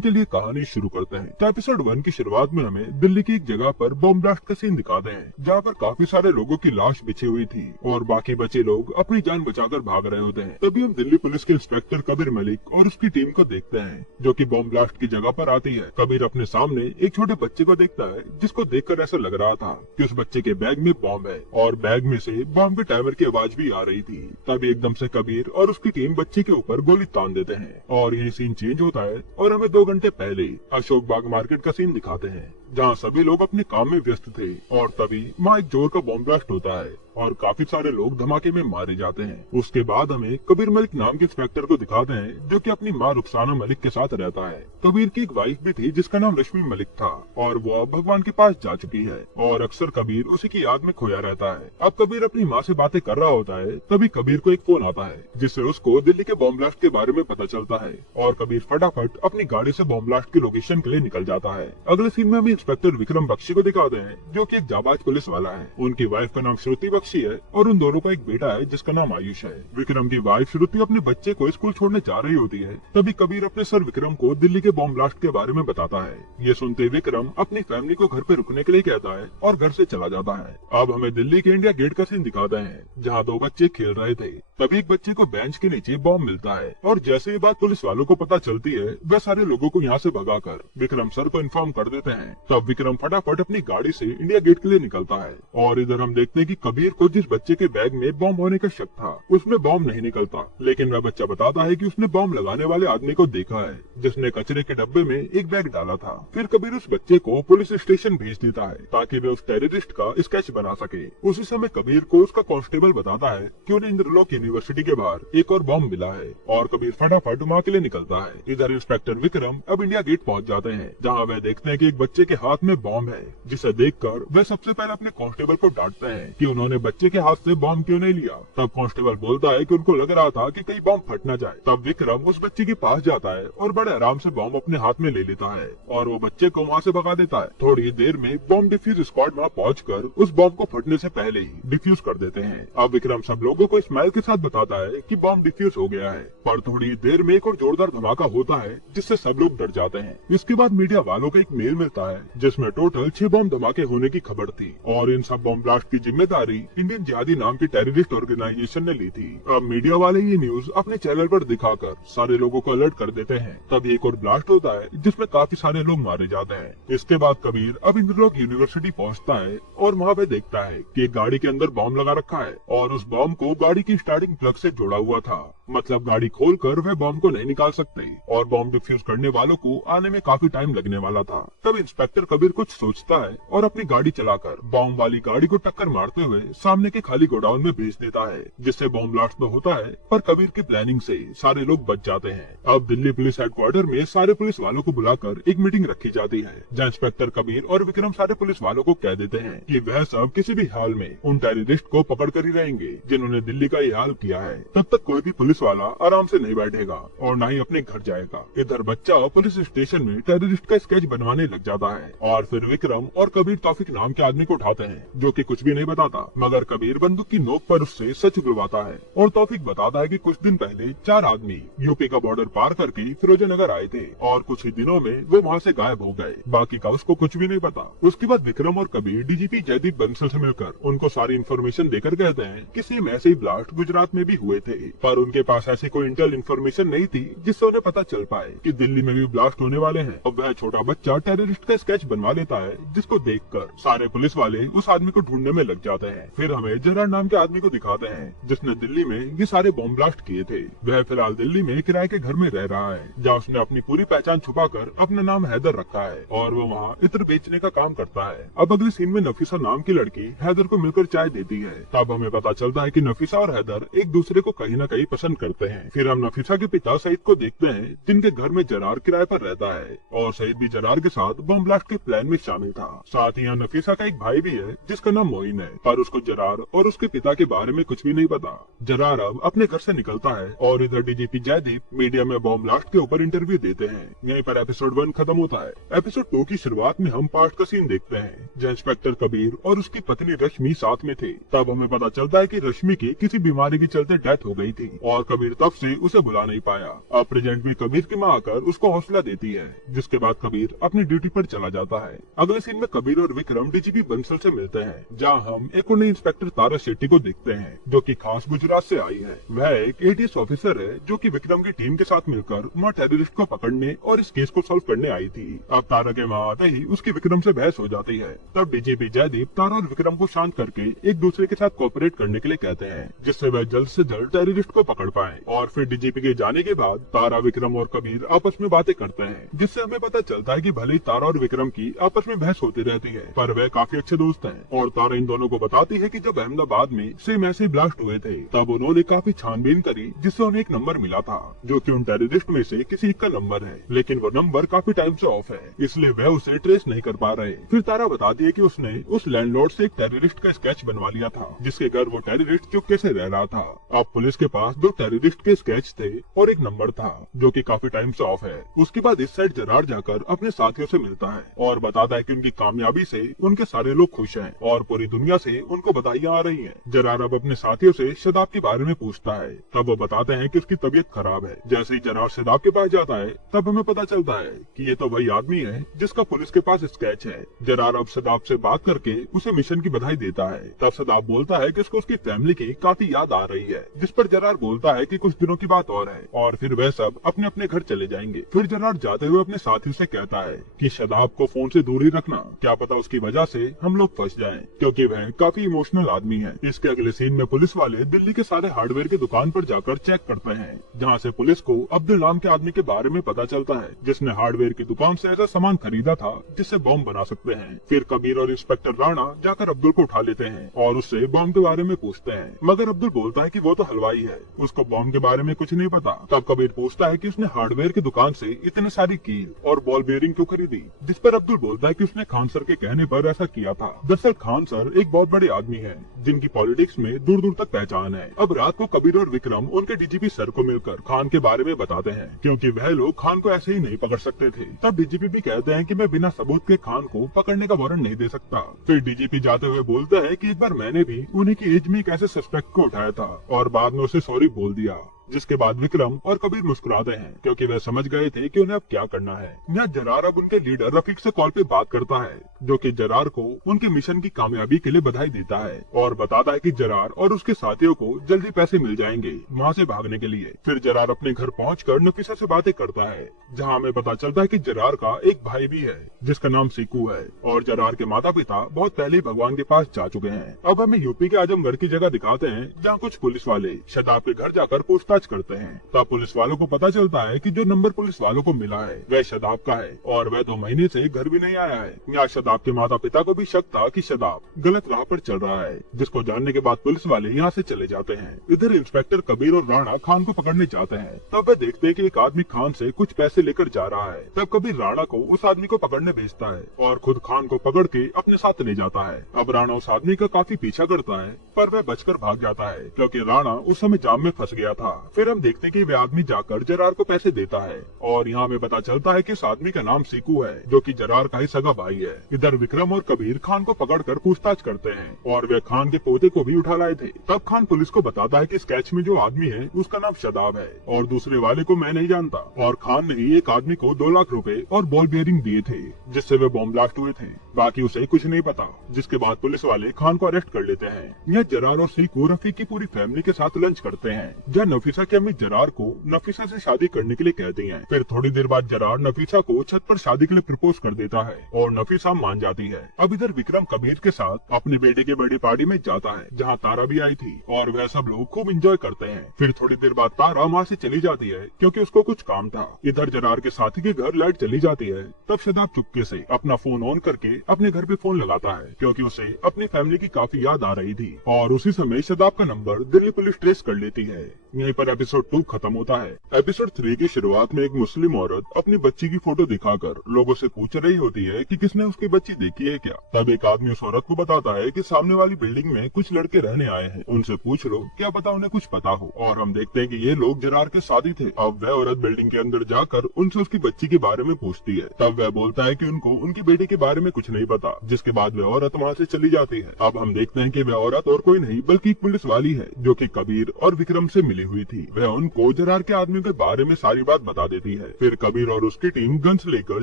चलिए कहानी शुरू करते हैं। तो एपिसोड 1 की शुरुआत में हमें दिल्ली की एक जगह पर बॉम्ब ब्लास्ट का सीन दिखाते हैं, जहाँ पर काफी सारे लोगों की लाश बिछी हुई थी और बाकी बचे लोग अपनी जान बचाकर भाग रहे होते हैं। तभी हम दिल्ली पुलिस के इंस्पेक्टर कबीर मलिक और उसकी टीम को देखते हैं, जो कि बॉम्ब ब्लास्ट की जगह पर आती है। कबीर अपने सामने एक छोटे बच्चे को देखता है, जिसको देखकर ऐसा लग रहा था कि उस बच्चे के बैग में बॉम्ब है और बैग में से बॉम्ब के टाइमर की आवाज भी आ रही थी। तभी एकदम से कबीर और उसकी टीम बच्चे के ऊपर गोली तान देते हैं और यही सीन चेंज होता है और हमें 2 घंटे पहले अशोक बाग मार्केट का सीन दिखाते हैं, जहाँ सभी लोग अपने काम में व्यस्त थे और तभी वहाँ एक जोर का बॉम्ब ब्लास्ट होता है और काफी सारे लोग धमाके में मारे जाते हैं। उसके बाद हमें कबीर मलिक नाम के इंस्पेक्टर को दिखाते हैं, जो कि अपनी माँ रुखसाना मलिक के साथ रहता है। कबीर की एक वाइफ भी थी जिसका नाम रश्मि मलिक था और वो अब भगवान के पास जा चुकी है और अक्सर कबीर उसी की याद में खोया रहता है। अब कबीर अपनी माँ से बातें कर रहा होता है, तभी कबीर को एक फोन आता है जिससे उसको दिल्ली के बॉम्ब ब्लास्ट के बारे में पता चलता है और कबीर फटाफट अपनी गाड़ी से बॉम्ब ब्लास्ट की लोकेशन के लिए निकल जाता है। अगले सीन में हम इंस्पेक्टर विक्रम बख्शी को दिखाते हैं, जो कि एक जाबाज पुलिस वाला है। उनकी वाइफ का नाम श्रुति बख्शी है और उन दोनों का एक बेटा है जिसका नाम आयुष है। विक्रम की वाइफ श्रुति अपने बच्चे को स्कूल छोड़ने जा रही होती है, तभी कबीर अपने सर विक्रम को दिल्ली के बॉम्ब ब्लास्ट के बारे में बताता है। ये सुनते विक्रम अपनी फैमिली को घर पे रुकने के लिए कहता है और घर से चला जाता है। अब हमें दिल्ली के इंडिया गेट का सीन दिखाते हैं, जहाँ 2 बच्चे खेल रहे थे। तभी एक बच्चे को बेंच के नीचे बॉम्ब मिलता है और जैसे ये बात पुलिस वालों को पता चलती है, वह सारे लोगों को यहाँ से भगाकर विक्रम सर को इन्फॉर्म कर देते हैं। तब विक्रम फटाफट अपनी गाड़ी से इंडिया गेट के लिए निकलता है और इधर हम देखते हैं कि कबीर को जिस बच्चे के बैग में बॉम्ब होने का शक था, उसमें बॉम्ब नहीं निकलता, लेकिन वह बच्चा बताता है कि उसने बॉम्ब लगाने वाले आदमी को देखा है, जिसने कचरे के डब्बे में एक बैग डाला था। फिर कबीर उस बच्चे को पुलिस स्टेशन भेज देता है ताकि वे उस टेररिस्ट का स्केच बना सके। उसी समय कबीर को उसका कांस्टेबल बताता है कि उन्हें इंद्रलोक यूनिवर्सिटी के बाहर एक और बॉम्ब मिला है और कबीर फटाफट वहाँ के लिए निकलता है। इधर इंस्पेक्टर विक्रम अब इंडिया गेट पहुँच जाते हैं, जहाँ वह देखते हैं कि एक बच्चे के हाथ में बॉम्ब है, जिसे देखकर वह सबसे पहले अपने कांस्टेबल को डांटते हैं कि उन्होंने बच्चे के हाथ से बॉम्ब क्यों नहीं लिया। तब कांस्टेबल बोलता है कि उनको लग रहा था कि कहीं बॉम्ब फट न जाए। तब विक्रम उस बच्चे के पास जाता है और बड़े आराम से बॉम्ब अपने हाथ में ले लेता है और वो बच्चे को वहाँ से भगा देता है। थोड़ी देर में बॉम्ब डिफ्यूज स्क्वाड वहाँ पहुंचकर उस बॉम्ब को फटने से पहले ही डिफ्यूज कर देते हैं। अब विक्रम सब लोगों को स्माइल के साथ बताता है कि बॉम्ब डिफ्यूज हो गया है, पर थोड़ी देर में एक और जोरदार धमाका होता है जिससे सब लोग डर जाते हैं। इसके बाद मीडिया वालों को एक मेल मिलता है जिसमें टोटल 6 बॉम्ब धमाके होने की खबर थी और इन सब बॉम्ब ब्लास्ट की जिम्मेदारी इंडियन जिहादी नाम की टेररिस्ट ऑर्गेनाइजेशन ने ली थी। अब मीडिया वाले ये न्यूज अपने चैनल पर दिखाकर सारे लोगों को अलर्ट कर देते हैं। तब एक और ब्लास्ट होता है जिसमें काफी सारे लोग मारे जाते हैं। इसके बाद कबीर अब इंद्रलोक यूनिवर्सिटी पहुंचता है और वहाँ पे देखता है कि एक गाड़ी के अंदर बॉम्ब लगा रखा है और उस बॉम्ब को गाड़ी की स्टार्टिंग प्लग से जोड़ा हुआ था, मतलब गाड़ी खोलकर वह बॉम्ब को नहीं निकाल सकते और बॉम्ब डिफ्यूज करने वालों को आने में काफी टाइम लगने वाला था। तब इंस्पेक्टर कबीर कुछ सोचता है और अपनी गाड़ी चलाकर बॉम्ब वाली गाड़ी को टक्कर मारते हुए सामने के खाली गोडाउन में भेज देता है, जिससे बॉम्ब ब्लास्ट तो होता है पर कबीर की प्लानिंग से सारे लोग बच जाते हैं। अब दिल्ली पुलिस हेडक्वार्टर में सारे पुलिस वालों को बुलाकर एक मीटिंग रखी जाती है, जहाँ इंस्पेक्टर कबीर और विक्रम सारे पुलिस वालों को कह देते हैं कि वह सब किसी भी हाल में उन टेररिस्ट को पकड़ कर ही रहेंगे जिन्होंने दिल्ली का ये हाल किया है। तब तक कोई भी पुलिस वाला आराम से नहीं बैठेगा और न ही अपने घर जाएगा। इधर बच्चा पुलिस स्टेशन में टेररिस्ट का स्केच बनवाने लग जाता है और फिर विक्रम और कबीर तौफिक नाम के आदमी को उठाते हैं, जो कि कुछ भी नहीं बताता, मगर कबीर बंदूक की नोक पर उससे सच बुलवाता है और तौफिक बताता है कि कुछ दिन पहले 4 आदमी यूपी का बॉर्डर पार करके फिरोजनगर आए थे और कुछ ही दिनों में वो वहाँ से गायब हो गए। बाकी का उसको कुछ भी नहीं पता। उसके बाद विक्रम और कबीर डीजीपी जयदीप बंसल से मिलकर उनको सारी इन्फॉर्मेशन देकर कहते हैं कि सेम ऐसे ही ब्लास्ट गुजरात में भी हुए थे, पर उनके पास ऐसी कोई इंटेल इन्फॉर्मेशन नहीं थी जिससे उन्हें पता चल पाए कि दिल्ली में भी ब्लास्ट होने वाले हैं। अब वह छोटा बच्चा टेररिस्ट का स्केच बनवा लेता है, जिसको देखकर सारे पुलिस वाले उस आदमी को ढूंढने में लग जाते हैं। फिर हमें जरार नाम के आदमी को दिखाते हैं जिसने दिल्ली में ये सारे बॉम्ब ब्लास्ट किए थे। वह फिलहाल दिल्ली में किराए के घर में रह रहा है, जहाँ उसने अपनी पूरी पहचान छुपाकर अपना नाम हैदर रखा है और वो वहाँ इत्र बेचने का काम करता है। अब अगले सीन में नफीसा नाम की लड़की हैदर को मिलकर चाय देती है। तब हमें पता चलता है कि नफीसा और हैदर एक दूसरे को कहीं न कहीं पसंद करते हैं। फिर हम नफीसा के पिता सईद को देखते हैं, जिनके घर में जरार किराए पर रहता है और सईद भी जरार के साथ बॉम्ब ब्लास्ट के प्लान में शामिल था। साथ ही यहाँ नफीसा का एक भाई भी है जिसका नाम मोइन है, पर उसको जरार और उसके पिता के बारे में कुछ भी नहीं पता। जरार अब अपने घर से निकलता है और इधर डीजीपी जयदीप मीडिया में बॉम्ब ब्लास्ट के ऊपर इंटरव्यू देते हैं। यहीं पर एपिसोड 1 खत्म होता है। एपिसोड 2 की शुरुआत में हम पास्ट का सीन देखते हैं, जहाँ इंस्पेक्टर कबीर और उसकी पत्नी रश्मि साथ में थे। तब हमें पता चलता है कि रश्मि की किसी बीमारी के चलते डेथ हो गई थी और और कबीर तब से उसे बुला नहीं पाया। अब प्रेजेंट में कबीर की माँ आकर उसको हौसला देती है, जिसके बाद कबीर अपनी ड्यूटी पर चला जाता है। अगले सीन में कबीर और विक्रम डीजीपी बंसल से मिलते हैं, जहाँ हम एक और नई इंस्पेक्टर तारा शेट्टी को देखते हैं, जो कि खास गुजरात से आई है। वह एक एटीएस ऑफिसर है, जो कि विक्रम की टीम के साथ मिलकर वहाँ टेररिस्ट को पकड़ने और इस केस को सॉल्व करने आई थी। अब तारा के वहाँ आते ही उसकी विक्रम से बहस हो जाती है। तब डीजीपी जयदीप तारा और विक्रम को शांत करके एक दूसरे के साथ कोऑपरेट करने के लिए कहते हैं, जिससे वह जल्द से जल्द टेररिस्ट को पकड़ पाए। और फिर डीजीपी के जाने के बाद तारा, विक्रम और कबीर आपस में बातें करते हैं, जिससे हमें पता चलता है कि भले ही तारा और विक्रम की आपस में बहस होती रहती है, पर वह काफी अच्छे दोस्त हैं। और तारा इन दोनों को बताती है कि जब अहमदाबाद में सेम ऐसे ब्लास्ट हुए थे, तब उन्होंने काफी छानबीन करी, जिससे उन्हें एक नंबर मिला था, जो कि उन टेररिस्ट में से किसी एक का नंबर है, लेकिन वो नंबर काफी टाइम से ऑफ है, इसलिए वह उसे ट्रेस नहीं कर पा रहे। फिर तारा बताती है कि उसने उस लैंडलॉर्ड से एक टेररिस्ट का स्केच बनवा लिया था, जिसके घर वो टेररिस्ट चुपके से रह रहा था। अब पुलिस के पास 2 टेररिस्ट के स्केच थे और एक नंबर था, जो कि काफी टाइम से ऑफ है। उसके बाद इस साइड जरार जाकर अपने साथियों से मिलता है और बताता है कि उनकी कामयाबी से उनके सारे लोग खुश हैं और पूरी दुनिया से उनको बधाइयां आ रही हैं। जरार अब अपने साथियों से शदाब के बारे में पूछता है, तब वो बताते हैं कि उसकी तबीयत खराब है। जैसे ही जरार शदाब के पास जाता है, तब हमें पता चलता है कि ये तो वही आदमी है जिसका पुलिस के पास स्केच है। जरार अब शदाब से बात करके उसे मिशन की बधाई देता है। तब शदाब बोलता है कि उसको उसकी फैमिली की काफी याद आ रही है, जिस पर जरार बोलता है कि कुछ दिनों की बात और है, और फिर वह सब अपने अपने घर चले जाएंगे। फिर जरार जाते हुए अपने साथियों से कहता है कि शदाब को फोन से दूर ही रखना, क्या पता उसकी वजह से हम लोग फंस जाएं, क्योंकि वह काफी इमोशनल आदमी है। इसके अगले सीन में पुलिस वाले दिल्ली के सारे हार्डवेयर की दुकान पर जाकर चेक करते हैं, जहाँ से पुलिस को अब्दुल नाम के आदमी के बारे में पता चलता है, जिसने हार्डवेयर की दुकान से ऐसा सामान खरीदा था जिससे बॉम्ब बना सकते हैं। फिर कबीर और इंस्पेक्टर राणा जाकर अब्दुल को उठा लेते हैं और उससे बॉम्ब के बारे में पूछते हैं, मगर अब्दुल बोलता है कि वो तो हलवाई है, उसको बॉम्ब के बारे में कुछ नहीं पता। तब कबीर पूछता है कि उसने हार्डवेयर की दुकान से इतने सारी कील और बॉल बेयरिंग क्यों खरीदी, जिस पर अब्दुल बोलता है कि उसने खान सर के कहने पर ऐसा किया था। दरअसल खान सर एक बहुत बड़े आदमी है, जिनकी पॉलिटिक्स में दूर दूर तक पहचान है। अब रात को कबीर और विक्रम उनके डीजीपी सर को मिलकर खान के बारे में बताते हैं, क्योंकि वह लोग खान को ऐसे ही नहीं पकड़ सकते थे। तब डीजीपी भी कहते हैं कि मैं बिना सबूत के खान को पकड़ने का वारंट नहीं दे सकता। फिर डीजीपी जाते हुए बोलता है कि एक बार मैंने भी उन्हीं की एज में एक ऐसे सस्पेक्ट को उठाया था और बाद में उसे सॉरी बोल दिया, जिसके बाद विक्रम और कबीर मुस्कुराते हैं, क्योंकि वह समझ गए थे कि उन्हें अब क्या करना है। यहाँ जरार अब उनके लीडर रफीक से कॉल पे बात करता है, जो कि जरार को उनके मिशन की कामयाबी के लिए बधाई देता है और बताता है कि जरार और उसके साथियों को जल्दी पैसे मिल जाएंगे वहाँ से भागने के लिए। फिर जरार अपने घर पहुंचकर नफीसा से बातें करता है, जहाँ हमें पता चलता है कि जरार का एक भाई भी है, जिसका नाम सीकू है, और जरार के माता पिता बहुत पहले ही भगवान के पास जा चुके हैं। अब हमें यूपी के आजमगढ़ की जगह दिखाते हैं, जहाँ कुछ पुलिस वाले शदाब के घर जाकर पूछताछ करते हैं। तब पुलिस वालों को पता चलता है कि जो नंबर पुलिस वालों को मिला है वह शदाब का है, और वह 2 महीने से घर भी नहीं आया है। यहाँ शदाब के माता पिता को भी शक था कि शदाब गलत राह पर चल रहा है, जिसको जानने के बाद पुलिस वाले यहाँ से चले जाते हैं। इधर इंस्पेक्टर कबीर और राणा खान को पकड़ने जाते हैं। तब वह देखते हैं कि एक आदमी खान से कुछ पैसे लेकर जा रहा है। तब कबीर राणा को उस आदमी को पकड़ने भेजता है और खुद खान को पकड़ के अपने साथ ले जाता है। अब राणा उस आदमी का काफी पीछा करता है, पर वह बचकर भाग जाता है, क्योंकि राणा उस समय जाम में फंस गया था। फिर हम देखते हैं कि वह आदमी जाकर जरार को पैसे देता है, और यहाँ हमें पता चलता है कि इस आदमी का नाम सीकू है, जो कि जरार का ही सगा भाई है। इधर विक्रम और कबीर खान को पकड़कर पूछताछ करते हैं, और वे खान के पोते को भी उठा लाए थे। तब खान पुलिस को बताता है कि स्केच में जो आदमी है उसका नाम शदाब है, और दूसरे वाले को मैं नहीं जानता, और खान ने ही एक आदमी को 2 लाख रुपए और बॉल बेयरिंग दिए थे, जिससे वे बॉम्ब ब्लास्ट हुए थे। बाकी उसे कुछ नहीं पता, जिसके बाद पुलिस वाले खान को अरेस्ट कर लेते हैं। यह जरार और सीकू रफीक की पूरी फैमिली के साथ लंच करते हैं, जहाँ नफीसा की अम्मी जरार को नफीसा से शादी करने के लिए कहती हैं। फिर थोड़ी देर बाद जरार नफीसा को छत पर शादी के लिए प्रपोज कर देता है, और नफीसा मान जाती है। अब इधर विक्रम कबीर के साथ अपने बेटे के बर्थडे पार्टी में जाता है, जहाँ तारा भी आई थी, और वह सब लोग खूब एंजॉय करते हैं। फिर थोड़ी देर बाद तारा वहाँ से चली जाती है, क्योंकि उसको कुछ काम था। इधर जरार के साथी के घर लाइट चली जाती है। तब शदाब चुपके से अपना फोन ऑन करके अपने घर पे फोन लगाता है, क्योंकि उसे अपनी फैमिली की काफी याद आ रही थी, और उसी समय शदाब का नंबर दिल्ली पुलिस ट्रेस कर लेती है। यहीं पर एपिसोड 2 खत्म होता है। एपिसोड 3 की शुरुआत में एक मुस्लिम औरत अपनी बच्ची की फोटो दिखाकर लोगों से पूछ रही होती है कि किसने उसकी बच्ची देखी है क्या। तब एक आदमी उस औरत को बताता है कि सामने वाली बिल्डिंग में कुछ लड़के रहने आए हैं, उनसे पूछ लो, क्या पता उन्हें कुछ पता हो। और हम देखते हैं कि ये लोग जरार के साथी थे। अब वह औरत बिल्डिंग के अंदर जाकर उनसे उसकी बच्ची के बारे में पूछती है। तब वह बोलता है कि उनको उनकी बेटी के बारे में कुछ नहीं पता, जिसके बाद वह औरत वहाँ से चली जाती है। अब हम देखते हैं कि वह औरत और कोई नहीं बल्कि एक पुलिस वाली है, जो कि कबीर और विक्रम से मिली मिली हुई थी। वह उनको जरार के आदमियों के बारे में सारी बात बता देती है। फिर कबीर और उसकी टीम गन्स लेकर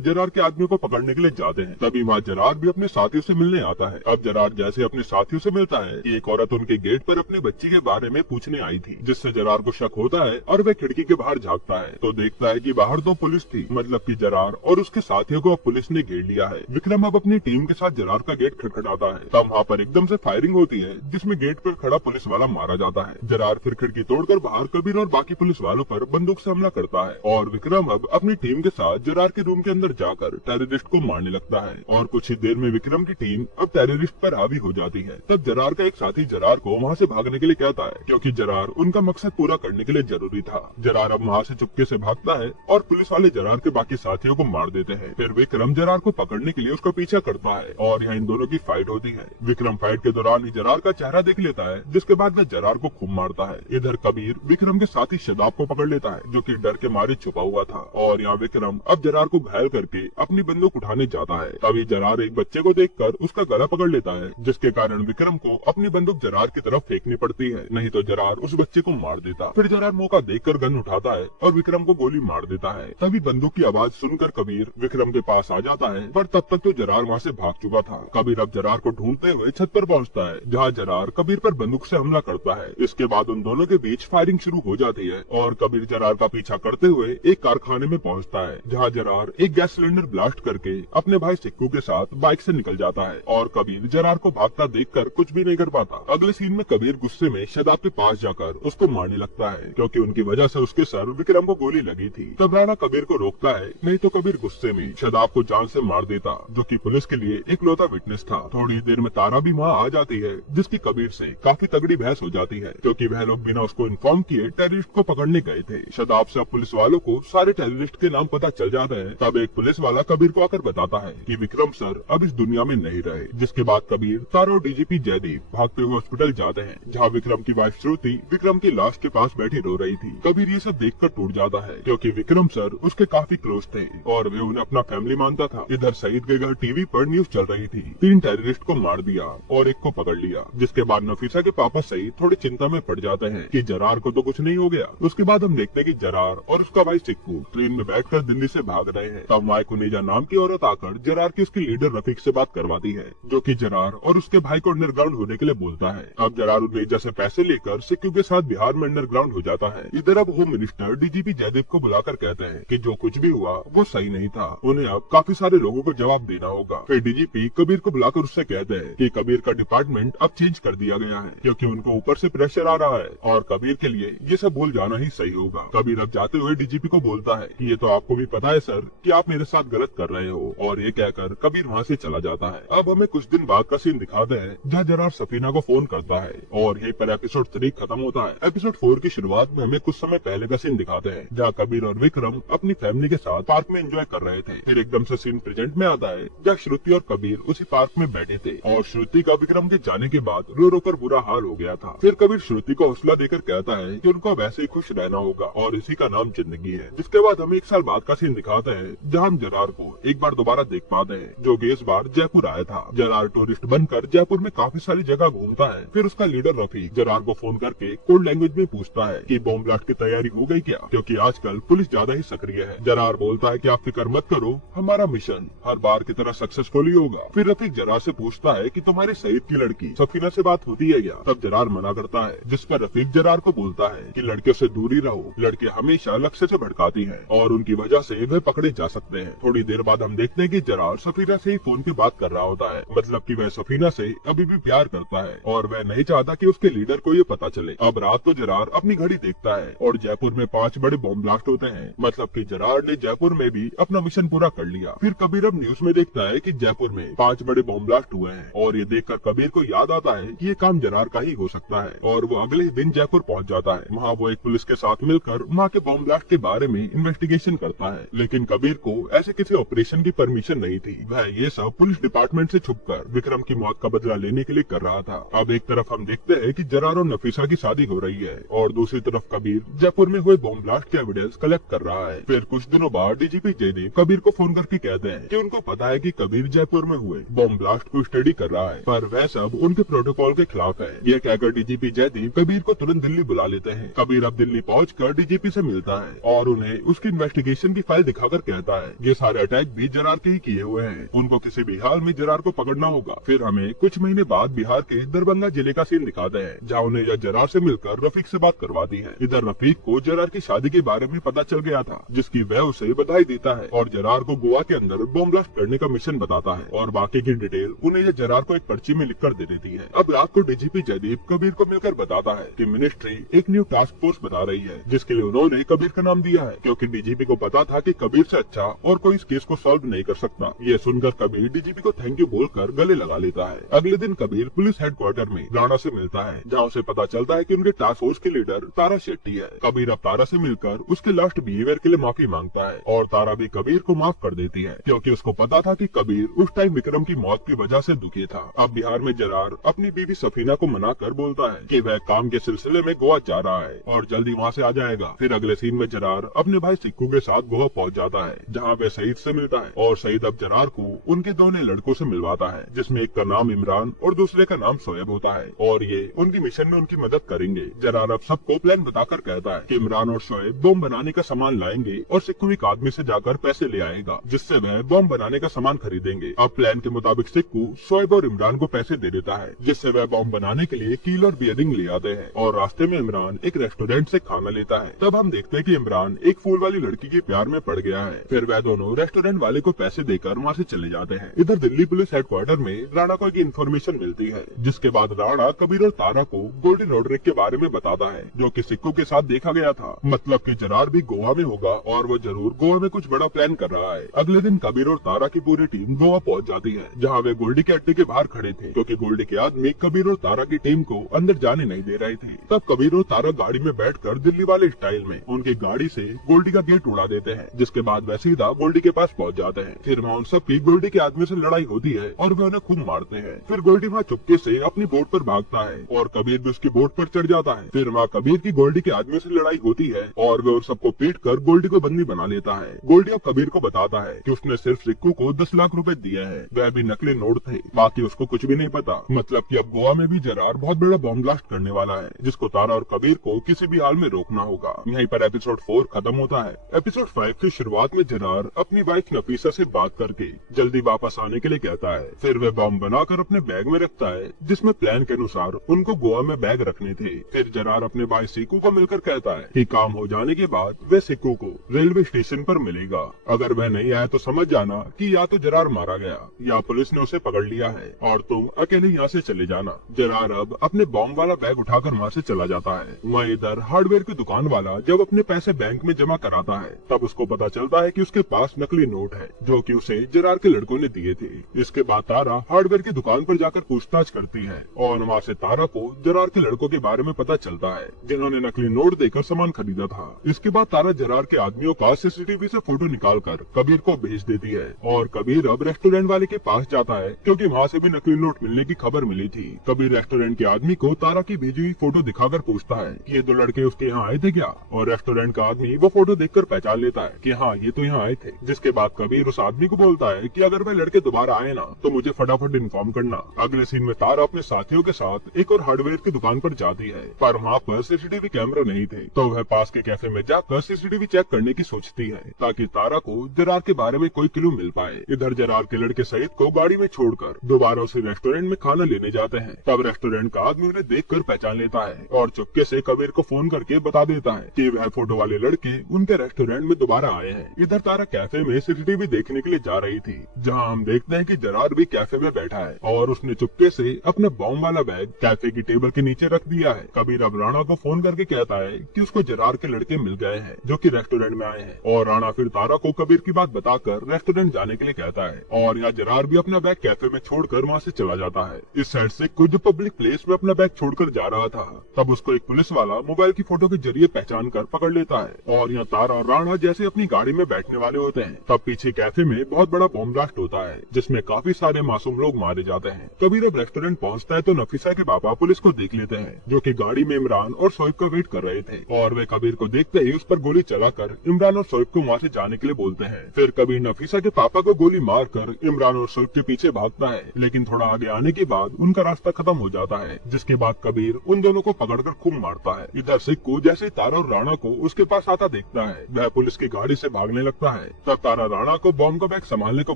जरार के आदमियों को पकड़ने के लिए जाते हैं। तभी वहाँ जरार भी अपने साथियों से मिलने आता है। अब जरार जैसे अपने साथियों से मिलता है कि एक औरत उनके गेट पर अपनी बच्ची के बारे में पूछने आई थी, जिससे जरार को शक होता है और वह खिड़की के बाहर झाँकता है तो देखता है कि बाहर तो पुलिस थी। मतलब कि जरार और उसके साथियों को अब पुलिस ने घेर लिया है। विक्रम अब अपनी टीम के साथ जरार का गेट खटखटाता है। तब वहाँ पर एकदम से फायरिंग होती है, जिसमें गेट पर खड़ा पुलिस वाला मारा जाता है। जरार फिर खिड़की तोड़कर बाहर कबीर और बाकी पुलिस वालों पर बंदूक से हमला करता है और विक्रम अब अपनी टीम के साथ जरार के रूम के अंदर जाकर टेररिस्ट को मारने लगता है। और कुछ ही देर में विक्रम की टीम अब टेररिस्ट पर हावी हो जाती है। तब जरार का एक साथी जरार को वहाँ से भागने के लिए कहता है, क्योंकि जरार उनका मकसद पूरा करने के लिए जरूरी था। जरार अब वहाँ से चुपके से भागता है और पुलिस वाले जरार के बाकी साथियों को मार देते हैं। फिर विक्रम जरार को पकड़ने के लिए उसका पीछा करता है और यहाँ इन दोनों की फाइट होती है। विक्रम फाइट के दौरान ही जरार का चेहरा देख लेता है, जिसके बाद वह जरार को खूब मारता है। इधर कबीर विक्रम के साथी शदाब को पकड़ लेता है, जो कि डर के मारे छुपा हुआ था। और यहाँ विक्रम अब जरार को घायल करके अपनी बंदूक उठाने जाता है। तभी जरार एक बच्चे को देखकर उसका गला पकड़ लेता है, जिसके कारण विक्रम को अपनी बंदूक जरार की तरफ फेंकनी पड़ती है, नहीं तो जरार उस बच्चे को मार देता। फिर जरार मौका देखकर गन उठाता है और विक्रम को गोली मार देता है। तभी बंदूक की आवाज सुनकर कबीर विक्रम के पास आ जाता है, पर तब तक तो जरार वहाँ से भाग चुका था। कबीर अब जरार को ढूंढते हुए छत पर पहुँचता है, जहाँ जरार कबीर पर बंदूक से हमला करता है। इसके बाद उन दोनों के बीच फायरिंग शुरू हो जाती है और कबीर जरार का पीछा करते हुए एक कारखाने में पहुँचता है, जहाँ जरार एक गैस सिलेंडर ब्लास्ट करके अपने भाई सिक्कू के साथ बाइक से निकल जाता है। और कबीर जरार को भागता देखकर कुछ भी नहीं कर पाता। अगले सीन में कबीर गुस्से में शदाब के पास जाकर उसको मारने लगता है, क्योंकि उनकी वजह से उसके सर विक्रम को गोली लगी थी। तब राणा कबीर को रोकता है, नहीं तो कबीर गुस्से में शदाब को जान से मार देता, जो कि पुलिस के लिए इकलौता विटनेस था। थोड़ी देर में तारा भी वहाँ आ जाती है, जिसकी कबीर से काफी तगड़ी बहस हो जाती है, क्योंकि वह लोग बिना उसको इन्फॉर्म किए टेररिस्ट को पकड़ने गए थे। शदाब से पुलिस वालों को सारे टेररिस्ट के नाम पता चल जाता है। तब एक पुलिस वाला कबीर को आकर बताता है कि विक्रम सर अब इस दुनिया में नहीं रहे। जिसके बाद कबीर, तारा और डीजीपी जयदीप भागते हुए हॉस्पिटल जाते हैं, जहाँ विक्रम की वाइफ श्रुति विक्रम की लाश के पास बैठी रो रही थी। कबीर ये सब देखकर टूट जाता है, क्योंकि विक्रम सर उसके काफी क्लोज थे और वे उन्हें अपना फैमिली मानता था। इधर सईद के घर टीवी पर न्यूज चल रही थी, 3 टेररिस्ट को मार दिया और एक को पकड़ लिया। जिसके बाद नफीसा के पापा सईद थोड़ी चिंता में पड़ जाते हैं कि जरार को तो कुछ नहीं हो गया। उसके बाद हम देखते हैं कि जरार और उसका भाई सिक्कू ट्रेन में बैठकर दिल्ली से भाग रहे हैं। तब वहाँ कुनेजा नाम की औरत आकर जरार की उसकी लीडर रफीक से बात करवाती है, जो कि जरार और उसके भाई को अंडरग्राउंड होने के लिए बोलता है। अब जरार उनेजा से पैसे लेकर सिक्कू के साथ बिहार में अंडरग्राउंड हो जाता है। इधर अब होम मिनिस्टर डीजीपी जयदीप को बुलाकर कहते हैं कि जो कुछ भी हुआ वो सही नहीं था, उन्हें अब काफी सारे लोगों को जवाब देना होगा। फिर डीजीपी कबीर को बुलाकर उससे कहते हैं कि कबीर का डिपार्टमेंट अब चेंज कर दिया गया है, क्योंकि उनको ऊपर से प्रेशर आ रहा है और कबीर के लिए ये सब भूल जाना ही सही होगा। कबीर अब जाते हुए डीजीपी को बोलता है कि ये तो आपको भी पता है सर कि आप मेरे साथ गलत कर रहे हो, और ये कहकर कबीर वहाँ से चला जाता है। अब हमें कुछ दिन बाद का सीन दिखाते हैं, जहाँ जरार सफीना को फोन करता है और यहीं पर एपिसोड 3 खत्म होता है। एपिसोड 4 की शुरुआत में हमें कुछ समय पहले का सीन दिखाते हैं, जहाँ कबीर और विक्रम अपनी फैमिली के साथ पार्क में एंजॉय कर रहे थे। फिर एकदम से सीन प्रेजेंट में आता है, जहाँ श्रुति और कबीर उसी पार्क में बैठे थे और श्रुति का विक्रम के जाने के बाद रो रो कर बुरा हाल हो गया था। फिर कबीर श्रुति को हौसला देकर कहता है कि उनको अब ऐसे ही खुश रहना होगा और इसी का नाम जिंदगी है। जिसके बाद हमें 1 साल बाद का सीन दिखाते हैं, जहाँ हम जरार को एक बार दोबारा देख पाते हैं, जो कि इस बार जयपुर आया था। जरार टूरिस्ट बनकर जयपुर में काफी सारी जगह घूमता है। फिर उसका लीडर रफीक जरार को फोन करके कोड लैंग्वेज में पूछता है कि बॉम्ब ब्लास्ट की तैयारी हो गई क्या, क्योंकि आजकल पुलिस ज्यादा ही सक्रिय है। जरार बोलता है कि आप फिक्र मत करो, हमारा मिशन हर बार की तरह सक्सेसफुल ही होगा। फिर रफीक जरार से पूछता है कि तुम्हारे सईद की लड़की सफीना से बात होती है क्या। तब जरार मना करता है, जिस पर रफीक जरार को बोलता है कि लड़कियों से दूरी रहो, लड़के हमेशा लक्ष्य से भड़काती हैं और उनकी वजह से वे पकड़े जा सकते हैं। थोड़ी देर बाद हम देखते हैं कि जरार सफीना से ही फोन पे बात कर रहा होता है, मतलब कि वह सफीना से अभी भी प्यार करता है और वह नहीं चाहता कि उसके लीडर को ये पता चले। अब रात को जरार अपनी घड़ी देखता है और जयपुर में 5 बड़े बॉम्ब ब्लास्ट होते हैं, मतलब कि जरार ने जयपुर में भी अपना मिशन पूरा कर लिया। फिर कबीर अब न्यूज में देखता है कि जयपुर में 5 बड़े बॉम्ब ब्लास्ट हुए हैं और ये देखकर कबीर को याद आता है कि ये काम जरार का ही हो सकता है और वो अगले ही दिन जयपुर पहुंच जाता है। वहाँ वो एक पुलिस के साथ मिलकर वहाँ के बॉम्ब ब्लास्ट के बारे में इन्वेस्टिगेशन करता है, लेकिन कबीर को ऐसे किसी ऑपरेशन की परमिशन नहीं थी। वह ये सब पुलिस डिपार्टमेंट से छुपकर विक्रम की मौत का बदला लेने के लिए कर रहा था। अब एक तरफ हम देखते हैं कि जरार और नफीसा की शादी हो रही है और दूसरी तरफ कबीर जयपुर में हुए बॉम्ब ब्लास्ट के एविडेंस कलेक्ट कर रहा है। फिर कुछ दिनों बाद डीजीपी जयदीप कबीर को फोन करके कहते हैं कि उनको पता है कि कबीर जयपुर में हुए बॉम्ब ब्लास्ट को स्टडी कर रहा है, पर वह सब उनके प्रोटोकॉल के खिलाफ है। यह कहकर डीजीपी जयदीप कबीर को तुरंत दिल्ली बुला लेते हैं। कबीर अब दिल्ली पहुंचकर डीजीपी से मिलता है और उन्हें उसकी इन्वेस्टिगेशन की फाइल दिखाकर कहता है ये सारे अटैक भी जरार के ही किए हुए हैं, उनको किसी भी हाल में जरार को पकड़ना होगा। फिर हमें कुछ महीने बाद बिहार के दरभंगा जिले का सीन दिखाते हैं, जहाँ उन्हें यह जरार से मिलकर रफीक से बात करवाती है। इधर रफीक को जरार की शादी के बारे में पता चल गया था, जिसकी वह उसे बधाई देता है और जरार को गोवा के अंदर बॉम्ब ब्लास्ट करने का मिशन बताता है और बाकी की डिटेल उन्हें यह जरार को एक पर्ची में लिखकर दे देती है। अब रात को डीजीपी जयदीप कबीर को मिलकर बताता है कि मिनिस्ट्री एक न्यू टास्क फोर्स बना रही है, जिसके लिए उन्होंने कबीर का नाम दिया है, क्योंकि डीजीपी को पता था कि कबीर से अच्छा और कोई इस केस को सॉल्व नहीं कर सकता। ये सुनकर कबीर डीजीपी को थैंक यू बोलकर गले लगा लेता है। अगले दिन कबीर पुलिस हेडक्वार्टर में राणा से मिलता है, जहाँ उसे पता चलता है कि उनके टास्क फोर्स की लीडर तारा शेट्टी है। कबीर अब तारा से मिलकर उसके लास्ट बिहेवियर के लिए माफी मांगता है और तारा भी कबीर को माफ कर देती है, क्योंकि उसको पता था कि कबीर उस टाइम विक्रम की मौत की वजह से दुखी था। अब बिहार में जरार अपनी बीवी सफीना को मनाकर बोलता है कि वह काम के सिलसिले में गोवा जा रहा है और जल्दी वहाँ से आ जाएगा। फिर अगले सीन में जरार अपने भाई सिक्कू के साथ गोवा पहुँच जाता है, जहाँ वह सईद से मिलता है और सईद अब जरार को उनके दोनों लड़कों से मिलवाता है, जिसमें एक का नाम इमरान और दूसरे का नाम शोएब होता है और ये उनकी मिशन में उनकी मदद करेंगे। जरार अब सबको प्लान बताकर कहता है कि इमरान और शोएब बम बनाने का सामान लाएंगे और सिक्कू एक आदमी से जाकर पैसे ले आएगा, जिससे वह बम बनाने का सामान खरीदेंगे। अब प्लान के मुताबिक सिक्कू शोएब और इमरान को पैसे दे देता है, जिससे वह बम बनाने के लिए कील और बियरिंग ले आते हैं और रास्ते में इमरान एक रेस्टोरेंट से खाना लेता है। तब हम देखते हैं कि इमरान एक फूल वाली लड़की के प्यार में पड़ गया है। फिर वह दोनों रेस्टोरेंट वाले को पैसे देकर वहाँ से चले जाते हैं। इधर दिल्ली पुलिस हेडक्वार्टर में राणा को एक इन्फॉर्मेशन मिलती है, जिसके बाद राणा कबीर और तारा को गोल्डन रोड्रिक के बारे में बताता है, जो कि सिक्कू के साथ देखा गया था। मतलब कि जरार भी गोवा में होगा और वो जरूर गोवा में कुछ बड़ा प्लान कर रहा है। अगले दिन कबीर और तारा की पूरी टीम गोवा पहुंच जाती है, जहां वे गोल्डी के अड्डे के बाहर खड़े थे, क्योंकि गोल्डी के आदमी कबीर और तारा की टीम को अंदर जाने नहीं दे रहे थे। तब कबीर और तारा गाड़ी में बैठकर दिल्ली वाले स्टाइल में उनकी गाड़ी से गोल्डी का गेट उड़ा देते हैं, जिसके बाद वे सीधा गोल्डी के पास पहुंच जाते हैं। फिर वहाँ उन सबकी गोल्डी के आदमी से लड़ाई होती है और वे उन्हें खूब मारते हैं। फिर गोल्डी वहाँ चुपके से अपनी बोट पर भागता है और कबीर भी उसकी बोट पर चढ़ जाता है। फिर वहाँ कबीर की गोल्डी के आदमी से लड़ाई होती है और वे उन सबको पीट कर गोल्डी को बंदी बना लेता है। गोल्डी अब कबीर को बताता है कि उसने सिर्फ सिक्कू को 10 लाख रुपए दिए हैं, वह भी नकली नोट थे, बाकी उसको कुछ भी नहीं पता। मतलब कि अब गोवा में भी जरार बहुत बड़ा बॉम्ब ब्लास्ट करने वाला है, जिसको तारा और कबीर को किसी भी हाल में रोकना होगा। यहीं पर एपिसोड 4 खत्म होता है। एपिसोड 5 की शुरुआत में जरार अपनी वाइफ नफीसा से बात करके जल्दी वापस आने के लिए कहता है। फिर वह बॉम्ब बनाकर अपने बैग में रखता है, जिसमें प्लान के अनुसार उनको गोवा में बैग रखने थे। फिर जरार अपने भाई सिक्कू को मिलकर कहता है कि काम हो जाने के बाद वह सिक्कू को रेलवे स्टेशन पर मिलेगा। अगर वह नहीं आया तो समझ जाना कि या तो जरार मारा गया या पुलिस ने उसे पकड़ लिया है और तुम अकेले यहाँ से चले जाना। जरार अब अपने बॉम्ब वाला बैग उठाकर वहाँ से चला जाता है। वहीं इधर हार्डवेयर की दुकान वाला जब अपने पैसे बैंक में जमा कराता है, तब उसको पता चलता है कि उसके पास नकली नोट है, जो कि उसे जरार के लड़कों ने दिए थे। इसके बाद तारा हार्डवेयर की दुकान पर जाकर पूछताछ करती है और वहाँ से तारा को जरार के लड़कों के बारे में पता चलता है, जिन्होंने नकली नोट देकर सामान खरीदा था। इसके बाद तारा जरार के आदमियों का सीसीटीवी से फोटो निकालकर कबीर को भेज देती है और कबीर अब रेस्टोरेंट वाले के पास जाता है, क्योंकि वहाँ से भी नकली नोट मिलने की खबर मिली थी। कबीर रेस्टोरेंट के आदमी को तारा की भेजी हुई फोटो दिखाकर पूछता है कि ये 2 लड़के उसके यहाँ आए थे क्या, और रेस्टोरेंट का आदमी वो फोटो देखकर पहचान लेता है कि हाँ ये तो यहाँ आए थे। जिसके बाद कबीर उस आदमी को बोलता है कि अगर वह लड़के दोबारा आए ना तो मुझे फटाफट इन्फॉर्म करना। अगले सीन में तारा अपने साथियों के साथ एक और हार्डवेयर की दुकान पर जाती है, पर वहाँ पर सीसीटीवी कैमरा नहीं थे, तो वह पास के कैफे में जाकर सीसीटीवी चेक करने की सोचती है, ताकि तारा को जरार के बारे में कोई क्लू मिल पाए। इधर जरार के लड़के सईद को गाड़ी में छोड़कर दोबारा उसे रेस्टोरेंट में खाना लेने जाते हैं। तब रेस्टोरेंट का आदमी उन्हें देखकर पहचान लेता है और चुपके से कबीर को फोन करके बता देता है कि वह फोटो वाले लड़के उनके रेस्टोरेंट में दोबारा आए हैं। इधर तारा कैफे में सीसीटीवी देखने के लिए जा रही थी, जहाँ हम देखते हैं कि जरार भी कैफे में बैठा है और उसने चुपके से अपना बॉम्ब वाला बैग कैफे की टेबल के नीचे रख दिया है। कबीर अब राणा को फोन करके कहता है कि उसको जरार के लड़के मिल गए हैं, जो कि रेस्टोरेंट में आए हैं, और राणा फिर तारा को कबीर की बात बताकर रेस्टोरेंट जाने के लिए कहता है। और यहाँ जरार भी अपना बैग कैफे में छोड़कर वहाँ से चला जाता है। इस साइड से कुछ पब्लिक प्लेस में अपना बैग छोड़कर जा रहा था, तब उसको एक पुलिस वाला मोबाइल की फोटो के जरिए पहचान कर पकड़ लेता है। और यहाँ तारा और राणा जैसे अपनी गाड़ी में बैठने वाले होते हैं, तब पीछे कैफे में बहुत बड़ा बॉम्ब ब्लास्ट होता है, जिसमें काफी सारे मासूम लोग मारे जाते हैं। कबीर अब रेस्टोरेंट पहुँचता है तो नफीसा के पापा पुलिस को देख लेते हैं, जो कि गाड़ी में इमरान और शोएब का वेट कर रहे थे, और वे कबीर को देखते ही उस पर गोली चलाकर इमरान और शोएब को वहाँ से जाने के लिए बोलते हैं। फिर कबीर नफीसा के पापा को गोली मारकर इमरान और शोएब के पीछे भागता है, लेकिन थोड़ा आगे आने के बाद उनका रास्ता खत्म हो जाता है, जिसके बाद कबीर उन दोनों को पकड़कर खूब छलांग मारता है। इधर सिक्कू जैसे तारा और राणा को उसके पास आता देखता है, वह पुलिस की गाड़ी से भागने लगता है। तब तारा राणा को बॉम्ब का बैग संभालने को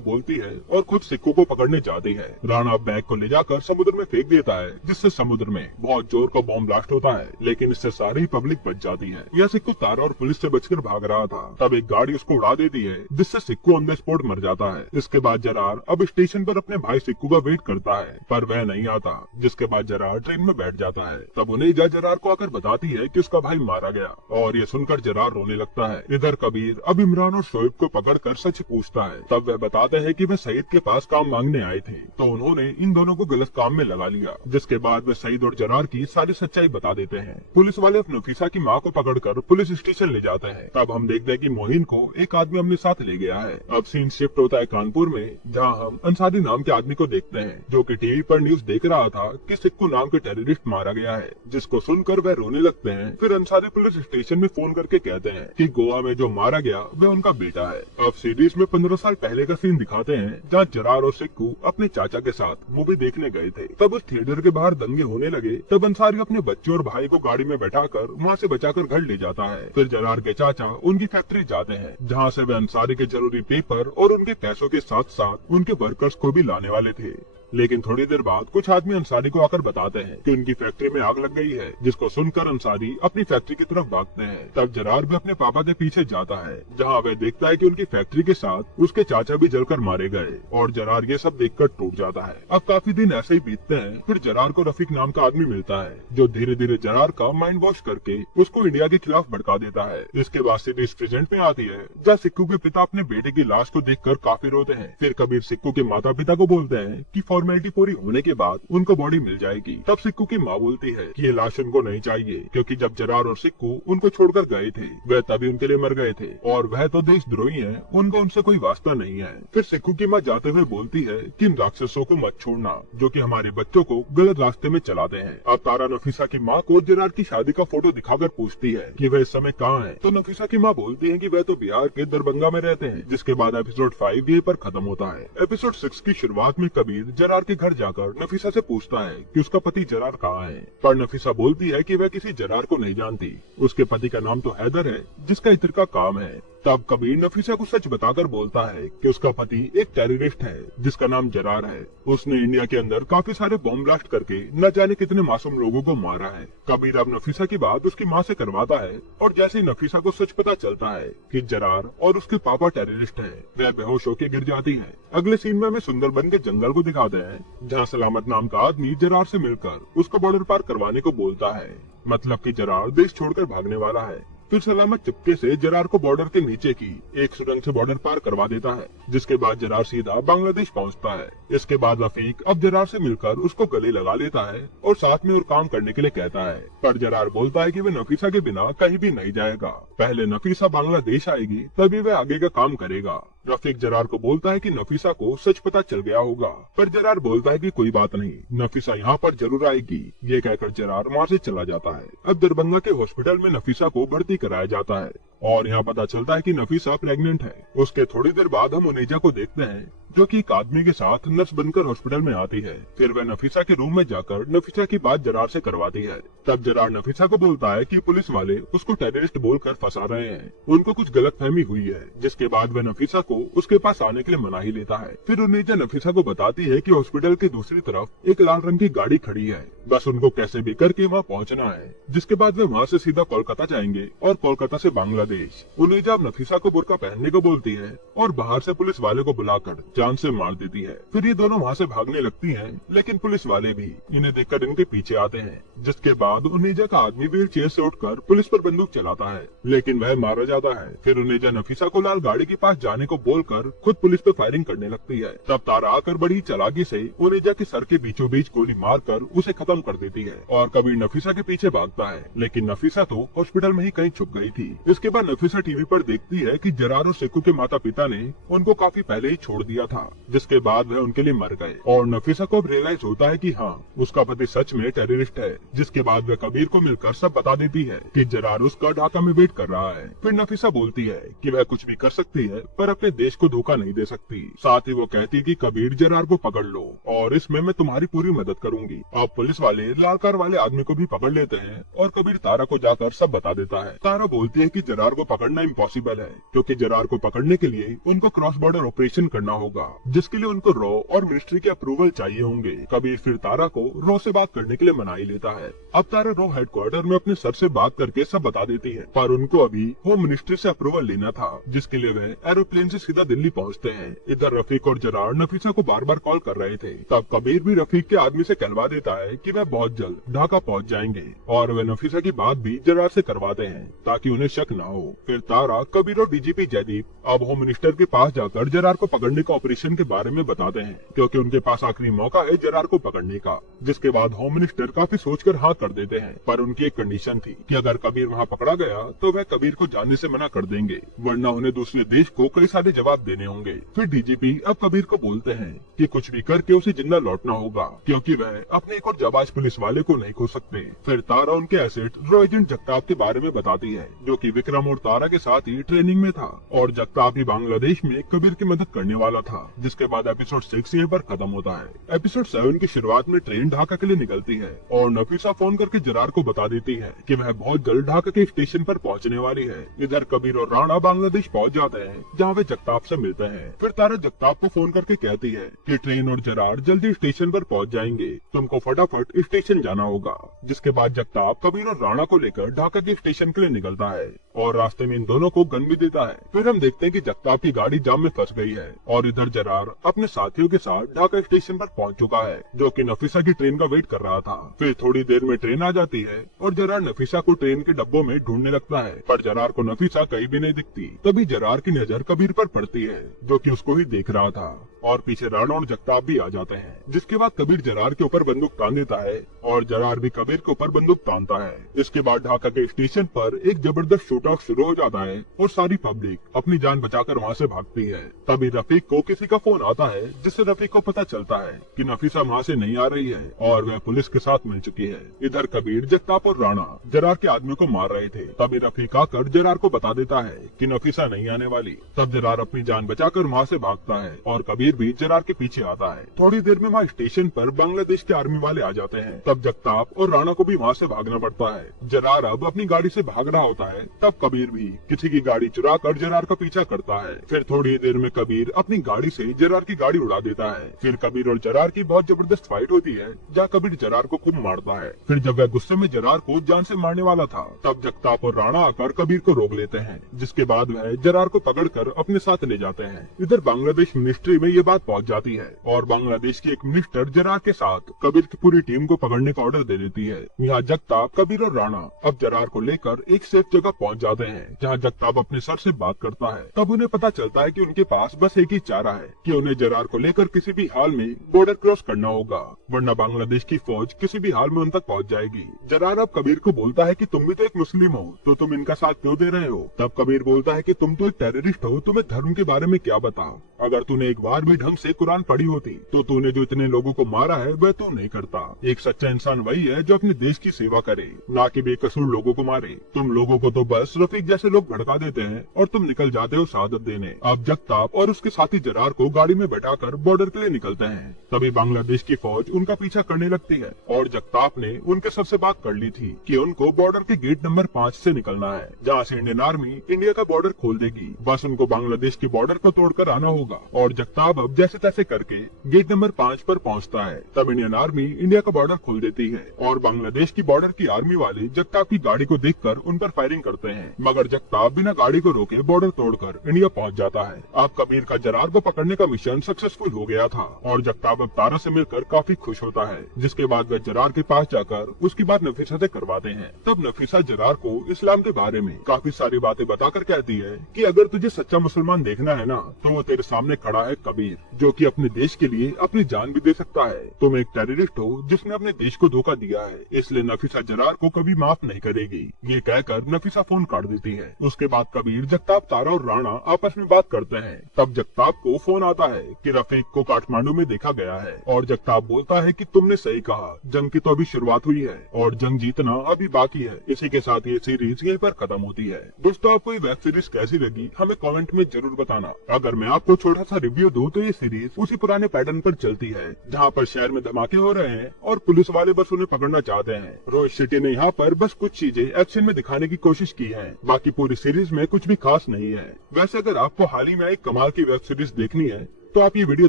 बोलती है और खुद सिक्कू को पकड़ने जाती है। राणा बैग को ले जाकर समुद्र में फेंक देता है, जिससे समुद्र में बहुत जोर का बॉम्ब ब्लास्ट होता है, लेकिन इससे सारी पब्लिक बच जाती है। यह सिक्कू तारा और पुलिस से बचकर भाग रहा था, तब एक गाड़ी उसको उड़ा देती है, जिससे सिक्कू ऑन द स्पॉट मर जाता है। इसके बाद जरार अब स्टेशन पर अपने भाई सिक्कू का वेट करता है, पर वह नहीं आता, जिसके बाद जरार ट्रेन में बैठ जाता है। तब उनेजा जरार को आकर बताती है कि उसका भाई मारा गया, और ये सुनकर जरार रोने लगता है। इधर कबीर अब इमरान और शोएब को पकड़कर सच पूछता है। तब वह बताते हैं कि वे सईद के पास काम मांगने आए थे, तो उन्होंने इन दोनों को गलत काम में लगा लिया, जिसके बाद वे सईद और जरार की सारी सच्चाई बता देते हैं। पुलिस वाले अब नफीसा की मां को पकड़कर पुलिस स्टेशन ले जाते हैं। तब हम देखते हैं कि मोहिन को एक आदमी अपने साथ ले गया है। अब सीन शिफ्ट होता है कानपुर में, जहां हम अंसारी नाम के आदमी को देखते हैं, जो कि टीवी पर न्यूज देख रहा था कि सिक्कू नाम के टेररिस्ट मारा गया है, जिसको सुनकर वह रोने लगते हैं। फिर अंसारी पुलिस स्टेशन में फोन करके कहते हैं कि गोवा में जो मारा गया वह उनका बेटा है। अब सीरीज में 15 साल पहले का सीन दिखाते हैं, जहाँ जरार और सिक्कू अपने चाचा के साथ मूवी देखने गए थे। तब उस थिएटर के बाहर दंगे होने लगे। तब अंसारी अपने बच्चे और भाई को गाड़ी में बैठाकर वहाँ से बचाकर घर ले जाता है। फिर जरार के चाचा उनकी फैक्ट्री जाते हैं, जहाँ से वे अंसारी के जरूरी पेपर और उनके पैसों के साथ साथ उनके वर्कर्स को भी लाने वाले थे। लेकिन थोड़ी देर बाद कुछ आदमी अंसारी को आकर बताते हैं कि उनकी फैक्ट्री में आग लग गई है, जिसको सुनकर अंसारी अपनी फैक्ट्री की तरफ भागते हैं। तब जरार भी अपने पापा के पीछे जाता है, जहां वह देखता है कि उनकी फैक्ट्री के साथ उसके चाचा भी जलकर मारे गए, और जरार ये सब देखकर टूट जाता है। अब काफी दिन ऐसे ही बीतते हैं। फिर जरार को रफीक नाम का आदमी मिलता है, जो धीरे धीरे जरार का माइंड वॉश करके उसको इंडिया के खिलाफ भड़का देता है। इसके बाद सीरीज प्रेजेंट में आती है, जहाँ सिक्कू के पिता अपने बेटे की लाश को देखकर काफी रोते हैं। फिर कबीर सिक्कू के माता पिता को बोलते हैं कि फॉर्मेलिटी पूरी होने के बाद उनको बॉडी मिल जाएगी। तब सिक्कू की माँ बोलती है कि ये लाश उनको नहीं चाहिए, क्योंकि जब जरार और सिक्कू उनको छोड़कर गए थे वह तभी उनके लिए मर गए थे, और वह तो देशद्रोही हैं, उनका उनसे कोई वास्ता नहीं है। फिर सिक्कू की माँ जाते हुए बोलती है कि इन राक्षसों को मत छोड़ना, जो कि हमारे बच्चों को गलत रास्ते में चलाते हैं। अब तारा नफीसा की माँ को जरार की शादी का फोटो दिखाकर पूछती है कि वह इस समय कहाँ है। तो नफीसा की माँ बोलती है कि वह तो बिहार के दरभंगा में रहते हैं। जिसके बाद एपिसोड 5 यहीं पर खत्म होता है। एपिसोड 6 की शुरुआत में कबीर जरार के घर जाकर नफीसा से पूछता है कि उसका पति जरार कहाँ है, पर नफीसा बोलती है कि वह किसी जरार को नहीं जानती। उसके पति का नाम तो हैदर है, जिसका इत्र का काम है। तब कबीर नफीसा को सच बताकर बोलता है कि उसका पति एक टेररिस्ट है, जिसका नाम जरार है। उसने इंडिया के अंदर काफी सारे बॉम्ब ब्लास्ट करके न जाने कितने मासूम लोगों को मारा है। कबीर अब नफीसा की बात उसकी माँ से करवाता है, और जैसे ही नफीसा को सच पता चलता है कि जरार और उसके पापा टेररिस्ट हैं, वह बेहोश होकर गिर जाती है। अगले सीन में हमें सुंदरबन के जंगल को दिखाते हैं, जहाँ सलामत नाम का आदमी जरार से मिलकर उसको बॉर्डर पार करवाने को बोलता है, मतलब कि जरार देश छोड़कर भागने वाला है। फिर सलामत चुपके से जरार को बॉर्डर के नीचे की एक सुरंग से बॉर्डर पार करवा देता है, जिसके बाद जरार सीधा बांग्लादेश पहुंचता है। इसके बाद रफीक अब जरार से मिलकर उसको गले लगा लेता है और साथ में और काम करने के लिए कहता है, पर जरार बोलता है कि वह नफीसा के बिना कहीं भी नहीं जाएगा। पहले नफीसा बांग्लादेश आएगी, तभी वह आगे का काम करेगा। रफीक जरार को बोलता है कि नफीसा को सच पता चल गया होगा, पर जरार बोलता है कि कोई बात नहीं, नफीसा यहाँ पर जरूर आएगी। ये कहकर जरार वहाँ से चला जाता है। अब दरभंगा के हॉस्पिटल में नफीसा को भर्ती कराया जाता है, और यहाँ पता चलता है कि नफीसा प्रेग्नेंट है। उसके थोड़ी देर बाद हम उनेजा को देखते हैं, जो कि एक आदमी के साथ नर्स बनकर हॉस्पिटल में आती है। फिर वह नफीसा के रूम में जाकर नफीसा की बात जरार से करवाती है। तब जरार नफीसा को बोलता है कि पुलिस वाले उसको टेररिस्ट बोलकर फंसा रहे हैं, उनको कुछ गलतफहमी हुई है। जिसके बाद वह नफीसा को उसके पास आने के लिए मना ही लेता है। फिर उनेजा नफीसा को बताती है कि हॉस्पिटल की दूसरी तरफ एक लाल रंग की गाड़ी खड़ी है, बस उनको कैसे भी करके वहाँ पहुँचना है। जिसके बाद वे वहाँ से सीधा कोलकाता जाएंगे और कोलकाता से बांग्लादेश। उनेजा नफीसा को बुर्का पहनने को बोलती है और बाहर से पुलिस वाले को बुलाकर जान से मार देती है। फिर ये दोनों वहाँ से भागने लगती हैं, लेकिन पुलिस वाले भी इन्हें देखकर इनके पीछे आते हैं। जिसके बाद उनेजा का आदमी व्हील चेयर से उठकर पुलिस पर बंदूक चलाता है, लेकिन वह मारा जाता है। फिर उनेजा नफीसा को लाल गाड़ी के पास जाने को बोलकर खुद पुलिस पे फायरिंग करने लगती है। तब तारा आकर बड़ी चालाकी से उनेजा के सर के बीचों बीच गोली मारकर उसे खत्म कर देती है, और कबीर नफीसा के पीछे भागता है, लेकिन नफीसा तो हॉस्पिटल में ही कहीं छुप गई थी। इसके बाद नफीसा टीवी पर देखती है कि जरार और सेकू के माता पिता ने उनको काफी पहले ही छोड़ दिया था, जिसके बाद वह उनके लिए मर गए। और नफीसा को अब रियलाइज होता है कि हाँ, उसका पति सच में टेररिस्ट है। जिसके बाद वह कबीर को मिलकर सब बता देती है कि जरार उसका ढाका में वेट कर रहा है। फिर नफीसा बोलती है कि वह कुछ भी कर सकती है पर अपने देश को धोखा नहीं दे सकती। साथ ही वो कहती है कि कबीर जरार को पकड़ लो और इसमें मैं तुम्हारी पूरी मदद करूंगी। अब पुलिस वाले लाल कार वाले आदमी को भी पकड़ लेते हैं और कबीर तारा को जाकर सब बता देता है। तारा बोलती है कि जरार को पकड़ना इम्पॉसिबल है, क्योंकि जरार को पकड़ने के लिए उनको क्रॉस बॉर्डर ऑपरेशन करना होगा, जिसके लिए उनको रॉ और मिनिस्ट्री के अप्रूवल चाहिए होंगे। कबीर फिर तारा को रॉ से बात करने के लिए मना ही लेता है। अब तारा रॉ हेडक्वार्टर में अपने सर से बात करके सब बता देती है, पर उनको अभी होम मिनिस्ट्री से अप्रूवल लेना था, जिसके लिए वे एरोप्लेन से सीधा दिल्ली पहुंचते हैं। इधर रफीक और जरार नफीसा को बार बार कॉल कर रहे थे। तब कबीर भी रफीक के आदमी से कहलवा देता है कि वह बहुत जल्द ढाका पहुंच जाएंगे और वे नफीसा की बात भी जरार से करवाते हैं ताकि उन्हें शक न हो। फिर तारा, कबीर और डीजीपी जयदीप अब होम मिनिस्टर के पास जाकर जरार को पकड़ने का ऑपरेशन के बारे में बताते हैं, क्योंकि उनके पास आखिरी मौका है जरार को पकड़ने का। जिसके बाद होम मिनिस्टर काफी सोचकर हाँ कर देते हैं, पर उनकी एक कंडीशन थी कि अगर कबीर वहाँ पकड़ा गया तो वह कबीर को जाने से मना कर देंगे, वरना उन्हें दूसरे देश को कई सारे जवाब देने होंगे। फिर डीजीपी अब कबीर को बोलते हैं कि कुछ भी करके उसे जिंदा लौटना होगा, क्योंकि वह अपने एक और जाबाज पुलिस वाले को नहीं खो सकते। फिर तारा उनके एसेट रॉ एजेंट जगताप के बारे में बताती है, जो कि विक्रम और तारा के साथ ही ट्रेनिंग में था और जगताप ही बांग्लादेश में कबीर की मदद करने वाला था। जिसके बाद एपिसोड 6 यहीं पर खत्म होता है। एपिसोड 7 की शुरुआत में ट्रेन ढाका के लिए निकलती है और नफीसा फोन करके जरार को बता देती है कि वह बहुत जल्द ढाका के स्टेशन पर पहुंचने वाली है। इधर कबीर और राणा बांग्लादेश पहुंच जाते हैं, जहां वे जगताप से मिलते हैं। फिर तारा जगताप को फोन करके कहती है कि ट्रेन और जरार जल्दी स्टेशन पर पहुंच जाएंगे, तुमको फटाफट स्टेशन जाना होगा। जिसके बाद जगताप कबीर और राणा को लेकर ढाका के स्टेशन के लिए निकलता है और रास्ते में इन दोनों को गन भी देता है। फिर हम देखते हैं कि जगताप की गाड़ी जाम में फंस गई है और इधर जरार अपने साथियों के साथ ढाका स्टेशन पर पहुंच चुका है, जो कि नफीसा की ट्रेन का वेट कर रहा था। फिर थोड़ी देर में ट्रेन आ जाती है और जरार नफीसा को ट्रेन के डब्बों में ढूंढने लगता है, पर जरार को नफीसा कहीं भी नहीं दिखती। तभी जरार की नजर कबीर पर पड़ती है, जो कि उसको ही देख रहा था और पीछे राणा और जगताप भी आ जाते हैं। जिसके बाद कबीर जरार के ऊपर बंदूक तान देता है और जरार भी कबीर के ऊपर बंदूक तानता है। इसके बाद ढाका के स्टेशन पर एक जबरदस्त शूट आउट शुरू हो जाता है और सारी पब्लिक अपनी जान बचाकर वहाँ से भागती है। तभी रफीक को किसी का फोन आता है, जिससे रफीक को पता चलता है कि नफीसा वहाँ से नहीं आ रही है और वह पुलिस के साथ मिल चुकी है। इधर कबीर, जगताप और राणा जरार के आदमी को मार रहे थे। तभी रफीक आकर जरार को बता देता है कि नफीसा नहीं आने वाली। तब जरार अपनी जान बचाकर वहाँ से भागता है और कबीर भी जरार के पीछे आता है। थोड़ी देर में वहाँ स्टेशन पर बांग्लादेश के आर्मी वाले आ जाते हैं। तब जगताप और राणा को भी वहाँ से भागना पड़ता है। जरार अब अपनी गाड़ी से भाग रहा होता है, तब कबीर भी किसी की गाड़ी चुरा कर जरार का पीछा करता है। फिर थोड़ी देर में कबीर अपनी गाड़ी से जरार की गाड़ी उड़ा देता है। फिर कबीर और जरार की बहुत जबरदस्त फाइट होती है, जहाँ कबीर जरार को खूब मारता है। फिर जब वह गुस्से में जरार को जान से मारने वाला था, तब जगताप और राणा आकर कबीर को रोक लेते हैं। जिसके बाद वह जरार को पकड़कर अपने साथ ले जाते हैं। इधर बांग्लादेश मिनिस्ट्री में ये बात पहुंच जाती है और बांग्लादेश की एक मिनिस्टर जरार के साथ कबीर की पूरी टीम को पकड़ने का ऑर्डर दे देती है। यहाँ जगताप, कबीर और राणा अब जरार को लेकर एक सेफ जगह पहुंच जाते हैं, जहाँ जगताप अपने सर से बात करता है। तब उन्हें पता चलता है कि उनके पास बस एक ही चारा है कि उन्हें जरार को लेकर किसी भी हाल में बॉर्डर क्रॉस करना होगा, वरना बांग्लादेश की फौज किसी भी हाल में उन तक पहुंच जाएगी। जरार अब कबीर को बोलता है कि तुम भी तो एक मुस्लिम हो, तो तुम इनका साथ क्यों दे रहे हो? तब कबीर बोलता है कि तुम तो एक टेररिस्ट हो, तुम्हें धर्म के बारे में क्या पता? अगर तूने एक बार भी ढंग से कुरान पढ़ी होती तो तूने जो इतने लोगों को मारा है वह तू नहीं करता। एक सच्चा इंसान वही है जो अपने देश की सेवा करे, ना कि बेकसूर लोगों को मारे। तुम लोगों को तो बस रफीक जैसे लोग भड़का देते हैं और तुम निकल जाते हो शहादत देने। अब जगताप और उसके साथी जरार को गाड़ी में बैठाकर बॉर्डर के लिए निकलते हैं। तभी बांग्लादेश की फौज उनका पीछा करने लगती है और जगताप ने उनके सर से बात कर ली थी कि उनको बॉर्डर के गेट नंबर 5 से निकलना है, जहाँ से इंडियन आर्मी इंडिया का बॉर्डर खोल देगी। बस उनको बांग्लादेश के बॉर्डर को तोड़कर आना होगा और जगताप अब जैसे तैसे करके गेट नंबर 5 पर पहुंचता है। तब इंडियन आर्मी इंडिया का बॉर्डर खोल देती है और बांग्लादेश की बॉर्डर की आर्मी वाले जगताप की गाड़ी को देखकर उन पर फायरिंग करते हैं, मगर जगताप बिना गाड़ी को रोके बॉर्डर तोड़कर इंडिया पहुंच जाता है। अब कबीर का जरार को पकड़ने का मिशन सक्सेसफुल हो गया था और जगताप अब तारा से मिलकर काफी खुश होता है। जिसके बाद वह जरार के पास जाकर उसकी बात नफीसा से करवाते हैं। तब नफीसा जरार को इस्लाम के बारे में काफी सारी बातें बताकर कहती है कि अगर तुझे सच्चा मुसलमान देखना है ना, तो वो तेरे सामने सामने खड़ा है कबीर, जो कि अपने देश के लिए अपनी जान भी दे सकता है। तुम एक टेररिस्ट हो जिसने अपने देश को धोखा दिया है, इसलिए नफीसा जरार को कभी माफ नहीं करेगी। ये कहकर नफीसा फोन काट देती है। उसके बाद कबीर, जगताप, तारा और राणा आपस में बात करते हैं। तब जगताप को फोन आता है कि रफीक को काठमांडू में देखा गया है और जगताप बोलता है कि तुमने सही कहा, जंग की तो अभी शुरुआत हुई है और जंग जीतना अभी बाकी है। इसी के साथ ये सीरीज यहीं पर खत्म होती है। दोस्तों, आपको ये वेब सीरीज कैसी लगी हमें कमेंट में जरूर बताना। अगर मैं आपको छोटा सा रिव्यू दूं तो ये सीरीज उसी पुराने पैटर्न पर चलती है, जहां पर शहर में धमाके हो रहे हैं और पुलिस वाले बस उन्हें पकड़ना चाहते हैं। रोहित शेट्टी ने यहाँ पर बस कुछ चीजें एक्शन में दिखाने की कोशिश की है, बाकी पूरी सीरीज में कुछ भी खास नहीं है। वैसे अगर आपको हाल ही में एक कमाल की वेब सीरीज देखनी है तो आप ये वीडियो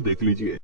देख लीजिए।